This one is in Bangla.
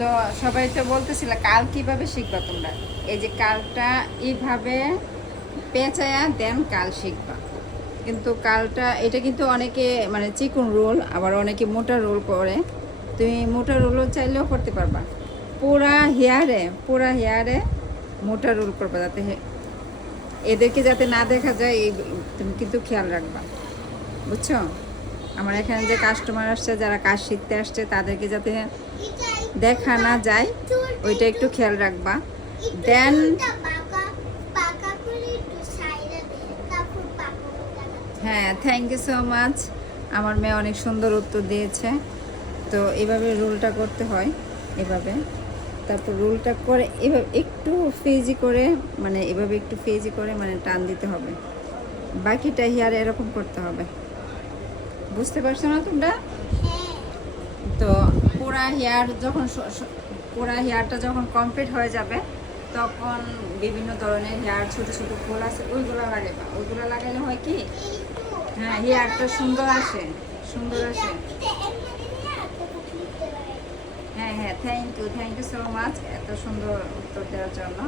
তো সবাই তো বলতেছিল কাল কিভাবে শিখবা তোমরা। এই যে কালটা এইভাবে পেঁচায়া দেন কাল শিখবা। কিন্তু কালটা এটা কিন্তু অনেকে মানে চিকন রোল, আবার অনেকে মোটা রোল করে। তুমি মোটা রোলও চাইলেও করতে পারবা। পুরা হেয়ারে মোটা রোল করবা, যাতে এদেরকে যাতে না দেখা যায়, এই তুমি কিন্তু খেয়াল রাখবা, বুঝছো? আমার এখানে যে কাস্টমার আসছে, যারা কাজ শিখতে আসছে, তাদেরকে যাতে দেখা না যায় ওইটা একটু খেয়াল রাখবা। দেন হ্যাঁ, থ্যাংক ইউ সো মাচ। আমার মেয়ে অনেক সুন্দর উত্তর দিয়েছে। তো এভাবে রোলটা করতে হয়, এভাবে। তারপর রোলটা করে এভাবে একটু ফেজি করে, মানে এভাবে একটু ফেজি করে মানে টান দিতে হবে। বাকিটা হেয়ার এরকম করতে হবে। বুঝতে পারছো না তোমরা? তো পুরা হেয়ারটা যখন কমপ্লিট হয়ে যাবে, তখন বিভিন্ন ধরনের হেয়ার ছোট ছোট ফুল আছে, ওইগুলো লাগাবা। ওইগুলো লাগালে হয় কি, হ্যাঁ, হেয়ারটা সুন্দর আসে, সুন্দর আসে। হ্যাঁ হ্যাঁ, থ্যাংক ইউ সো মাচ এত সুন্দর উত্তর দেওয়ার জন্য।